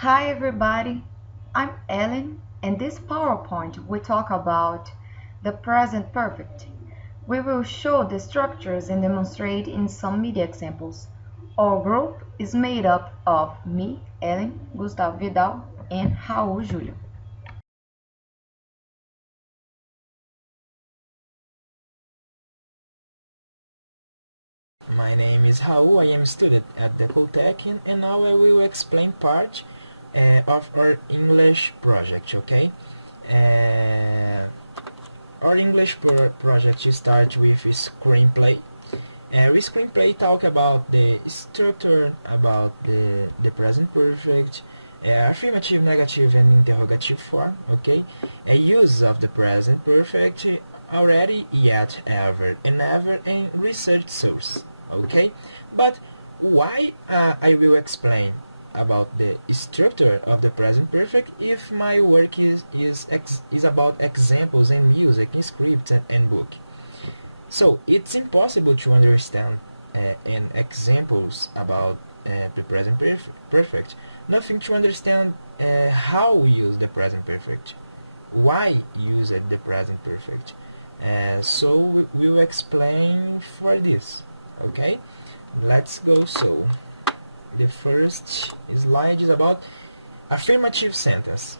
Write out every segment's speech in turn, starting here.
Hi everybody, I'm Ellen and this PowerPoint we talk about the present perfect. We will show the structures and demonstrate in some media examples. Our group is made up of me, Ellen, Gustavo Vidal and Raul Júlio. My name is Raul, I am a student at the Coltech and now I will explain part of our English project, okay? Uh, our English project starts with a screenplay. We screenplay talk about the structure, about the present perfect, affirmative, negative and interrogative form, okay? A use of the present perfect already, yet, ever and never and research source, okay? But why I will explain about the structure of the present perfect if my work is about examples and music in scripts and book. So it's impossible to understand and examples about the present perfect. Nothing to understand how we use the present perfect. Why use it the present perfect? So we will explain for this. Okay, let's go. So the first slide is about affirmative sentence.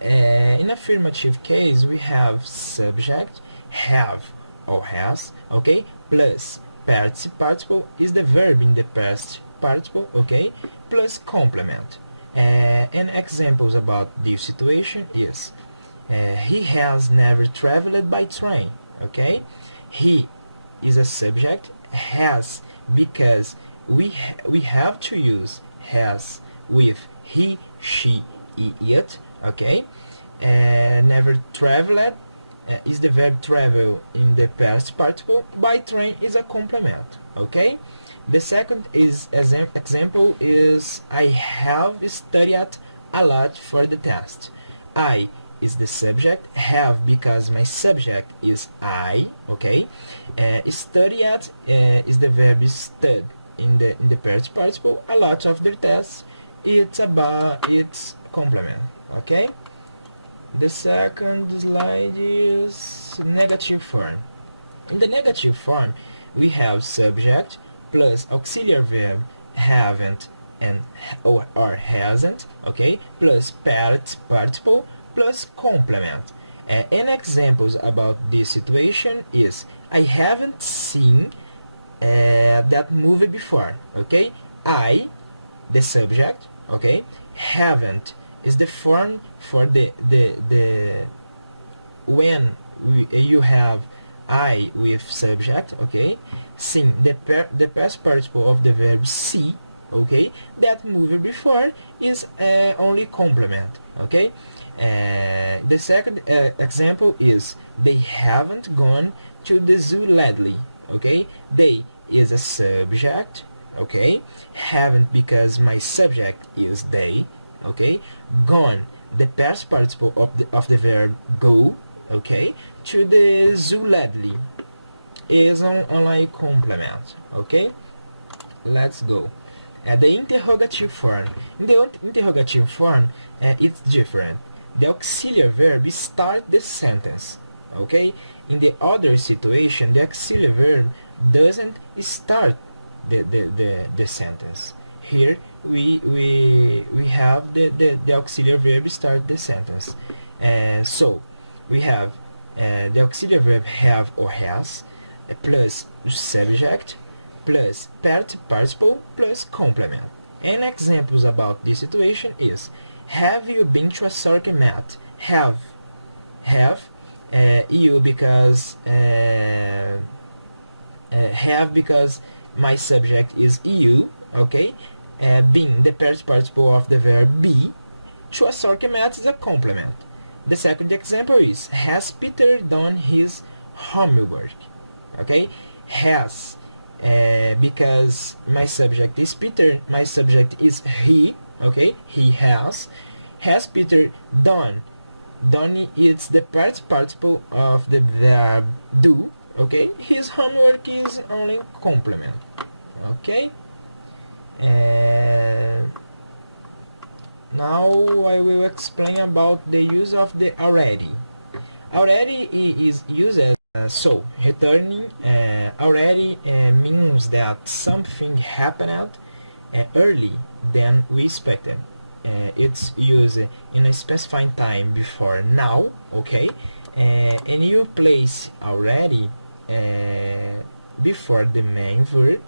In affirmative case, we have subject, have or has, okay, plus participle is the verb in the past participle, okay, plus complement. And examples about this situation is he has never traveled by train, okay. He is a subject, has because we have to use has with he, she, it, okay. Never traveled is the verb travel in the past participle. By train is a complement, okay. The second is example is I have studied a lot for the test. I is the subject, have because my subject is I, okay. Studied is the verb stud in the past participle. A lot of the tests, it's about its complement, okay. The second slide is negative form. In the negative form, we have subject plus auxiliary verb haven't and or hasn't, okay, plus participle plus complement. And examples about this situation is I haven't seen that movie before, okay. I, the subject, okay. Haven't is the form for the when you have I with subject, okay. Seen the past participle of the verb see, okay. That movie before is only complement, okay. The second example is they haven't gone to the zoo lately, okay. They is a subject, okay. Haven't because my subject is they, okay. Gone the past participle of the verb go, okay. To the zoo lately is an only complement, okay. Let's go. The interrogative form. In the interrogative form, it's different. The auxiliary verb start the sentence, okay. In the other situation, the auxiliary verb doesn't start the sentence. Here we have the auxiliary verb start the sentence. And so we have the auxiliary verb have or has plus subject plus participle plus complement. And examples about this situation is have you been to a soccer match? Have you because have because my subject is you, okay. Being the past participle of the verb be. To a soccer match is a complement. The second example is has Peter done his homework, okay. Has because my subject is Peter, my subject is he, okay. He has Peter done. Done is the past participle of the verb do, okay. His homework is only complement, okay. And Now I will explain about the use of the already. Already is used as so returning already means that something happened early than we expected. It's used in a specified time before now, okay? And you place already before the main verb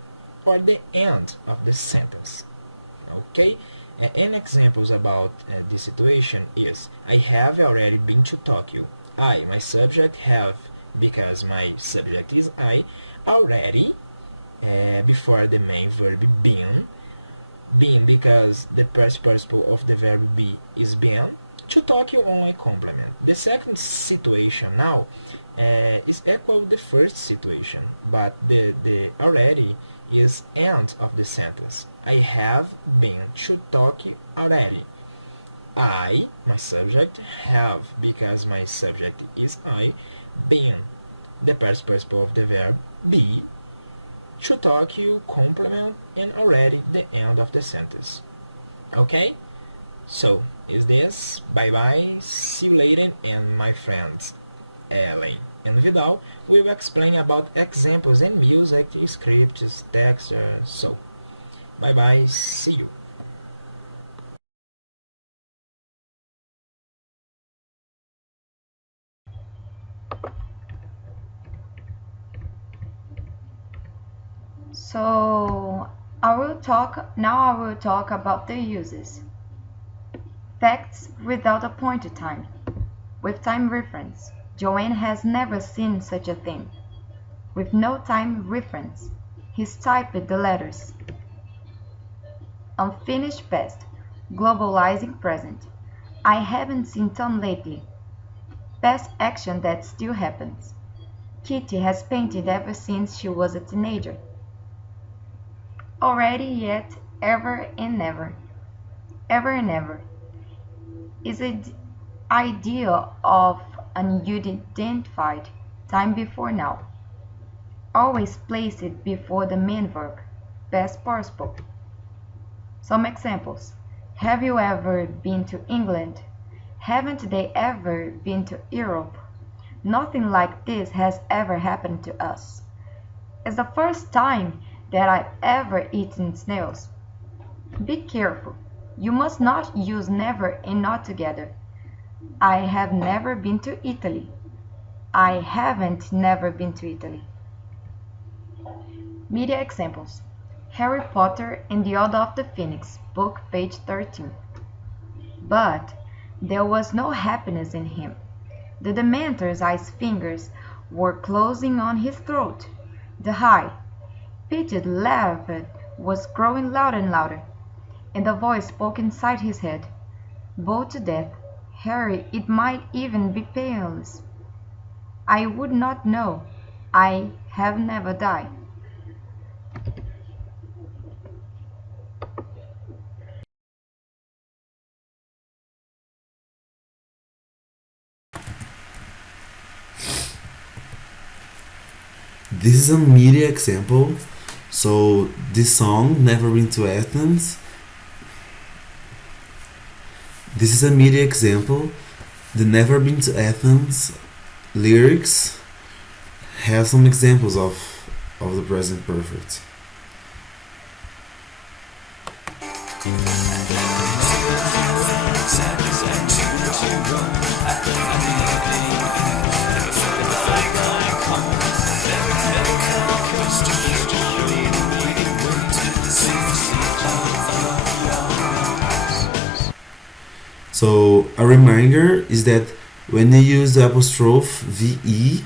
or the end of the sentence, okay? An examples about this situation is I have already been to Tokyo. I, my subject, have, because my subject is I, already before the main verb been because the past participle of the verb be is been, to Tokyo only complement. The second situation now is equal to the first situation, but the already is end of the sentence. I have been to Tokyo already. I, my subject, have, because my subject is I, been. The past participle of the verb be, to Tokyo complement, and already the end of the sentence. Okay? So, is this? Bye bye. See you later, and my friends Ellen and Vidal will explain about examples in music, scripts, text. So, bye bye. See you. So I will talk about the uses. Facts without a pointer time. With time reference. Joanne has never seen such a thing. With no time reference. He's typed the letters. Unfinished past. Globalizing present. I haven't seen Tom lately. Past action that still happens. Kitty has painted ever since she was a teenager. Already, yet, ever and never. Ever and ever is the idea of an unidentified time before now. Always place it before the main verb, past participle. Some examples. Have you ever been to England? Haven't they ever been to Europe? Nothing like this has ever happened to us. It's the first time that I've ever eaten snails. Be careful. You must not use never and not together. I have never been to Italy. I haven't never been to Italy. Media examples. Harry Potter and the Order of the Phoenix, book page 13. But there was no happiness in him. The Dementor's ice fingers were closing on his throat. The high-pitched laugh was growing louder and louder, and a voice spoke inside his head. Bored to death, Harry, it might even be painless. I would not know. I have never died. This is a media example. So this song, Never Been to Athens, this is a media example. The Never Been to Athens lyrics have some examples of the present perfect. So a reminder is that when you use the apostrophe VE,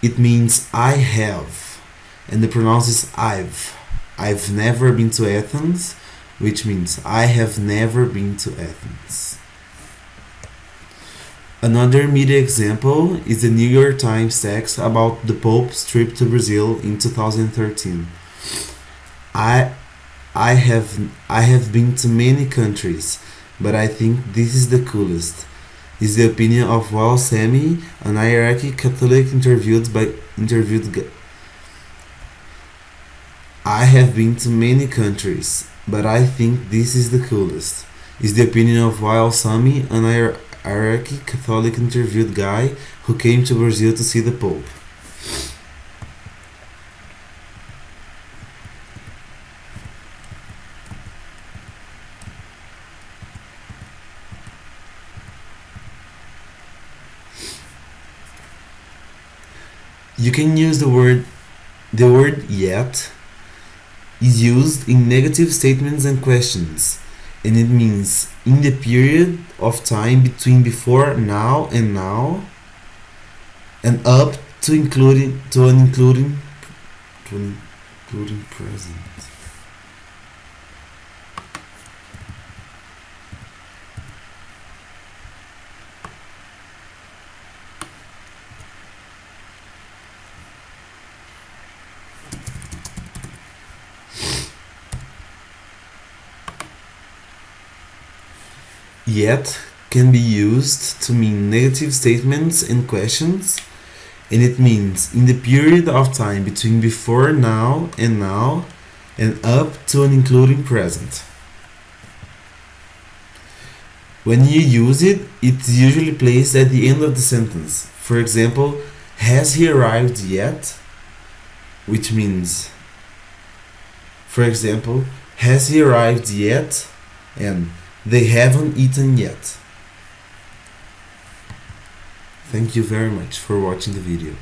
it means I have, and the pronounce is I've. I've never been to Athens, which means I have never been to Athens. Another media example is the New York Times text about the Pope's trip to Brazil in 2013. I have been to many countries, but I think this is the coolest. Is the opinion of Wal Semi, an Iraqi Catholic interviewed. I have been to many countries, but I think this is the coolest. is the opinion of Wild Sami, an Iraqi Catholic interviewed guy who came to Brazil to see the Pope. You can use the word yet is used in negative statements and questions, and it means in the period of time between before now and up to including present. Yet can be used to mean negative statements and questions, and it means in the period of time between before now and up to and including present. When you use it, it's usually placed at the end of the sentence. For example, has he arrived yet? Which means, for example, has he arrived yet? And they haven't eaten yet. Thank you very much for watching the video.